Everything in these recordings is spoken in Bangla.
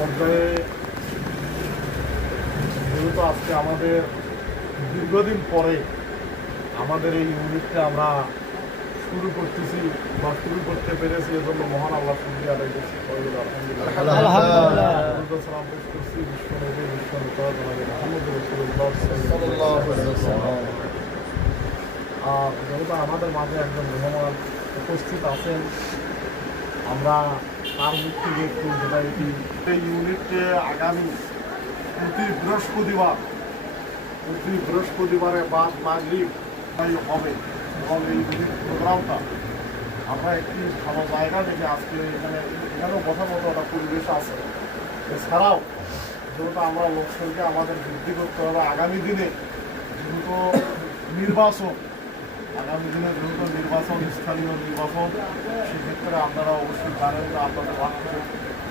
পর্যায়ে যেহেতু আজকে আমাদের দীর্ঘদিন পরে আমাদের এই ইউনিটটা আমরা শুরু করতেছি বা শুরু করতে পেরেছি, এজন্য মহান আল্লাহ শুকরিয়া আদায় করছি। আলহামদুলিল্লাহ সালাম পেশ করছি বিশ্বনবী বিশ্বনেতা জনাবে মুহাম্মদ রাসূলুল্লাহ সাল্লাল্লাহু আলাইহি ওয়াসাল্লাম। আর যেহেতু আমাদের মাঝে একজন মেহমান উপস্থিত আছেন, আমরা তার মুখ থেকে একটু যেটা এই ইউনিটে আগামী প্রতি বৃহস্পতিবারে বাদ মাগরিব হবে এবং এই ইউনিট প্রোগ্রামটা আমরা একটি ভালো জায়গা দেখে আজকে এখানেও কথা মতো একটা পরিবেশ আছে। এছাড়াও যেহেতু আমরা লোকসংখ্যা আমাদের বৃদ্ধি করতে হবে আগামী দিনে, যেহেতু নির্বাচন স্থানীয় নির্বাচন, সেক্ষেত্রে আপনারা অবশ্যই জানেন যে আপনাদের ওয়ার্ডে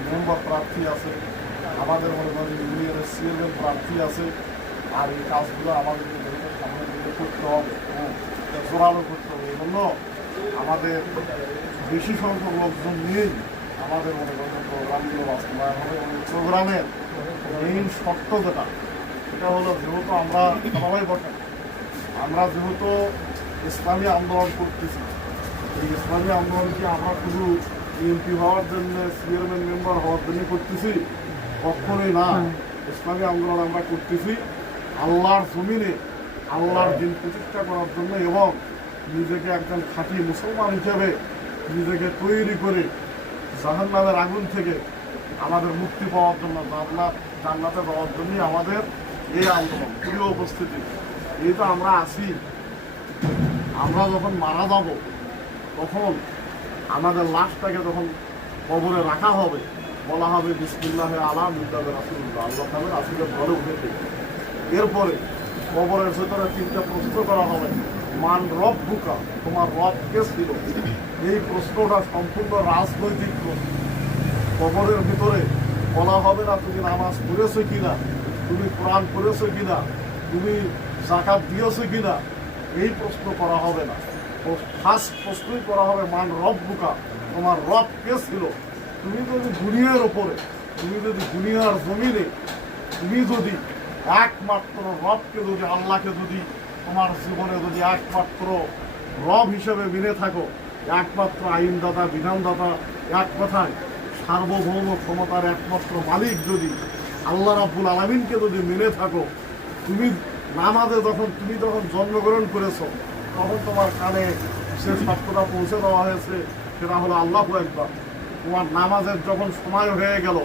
মেম্বার প্রার্থী আছে, আমাদের মনে করেন ইউনিয়নের চেয়ারম্যান প্রার্থী আছে। আর এই কাজগুলো আমাদের সামনে দিকে করতে হবে, জোরালো করতে হবে। এই জন্য আমাদের বেশি সংখ্যক লোকজন নিয়েই আমাদের মনে করেন প্রোগ্রামগুলো বাস্তবায়ন হবে। এবং প্রোগ্রামের মেইন শর্ত যেটা, সেটা হলো যেহেতু আমরা সবাই বসেন, আমরা যেহেতু ইসলামী আন্দোলন করতেছি, এই ইসলামী আন্দোলনকে আমরা শুধু এমপি হওয়ার জন্য, চেয়ারম্যান মেম্বার হওয়ার জন্য করতেছি, কখনোই না। ইসলামী আন্দোলন আমরা করতেছি আল্লাহর জমিনে আল্লাহর দিন প্রতিষ্ঠা করার জন্য এবং নিজেকে একজন খাঁটি মুসলমান হিসেবে নিজেকে তৈরি করে জাহান্নামের আগুন থেকে আমাদের মুক্তি পাওয়ার জন্য, জান্নাতে পাওয়ার জন্যই আমাদের এই আন্দোলন। প্রিয় উপস্থিতি, এই তো আমরা আছি, আমরা যখন মারা যাব তখন আমাদের লাশটাকে যখন কবরে রাখা হবে, বলা হবে বিসমিল্লাহ আলা মিল্লাতে রাসূলুল্লাহ, আল্লাহ তাআলা রাসূলের ঘরে উঠেছে। এরপরে কবরের ভেতরে 3টা প্রশ্ন করা হবে, মান রব্বুকা, তোমার রব কে ছিল? এই প্রশ্নটা সম্পূর্ণ রাজনৈতিক প্রশ্ন। কবরের ভিতরে বলা হবে না তুমি নামাজ পড়েছো কিনা, তুমি কোরআন পড়েছো কিনা, তুমি যাকাত দিয়েছো কিনা, এই প্রশ্ন করা হবে না। ফার্স্ট প্রশ্নই করা হবে মান রব্বুকা, তোমার রব কে ছিল? তুমি যদি দুনিয়ার ওপরে, তুমি যদি দুনিয়ার জমিনে তুমি যদি একমাত্র রবকে, যদি আল্লাহকে যদি তোমার জীবনে যদি একমাত্র রব হিসেবে মেনে থাকো, একমাত্র আইনদাতা, বিধানদাতা, এক কথায় সার্বভৌম ক্ষমতার একমাত্র মালিক যদি আল্লাহ রাব্বুল আলামিনকে যদি মেনে থাকো, তুমি নামাজে তুমি যখন জন্মগ্রহণ করেছো তখন তোমার কানে সে শব্দটা পৌঁছে দেওয়া হয়েছে, সেটা হলো আল্লাহু আকবার। তোমার নামাজের যখন সময় হয়ে গেল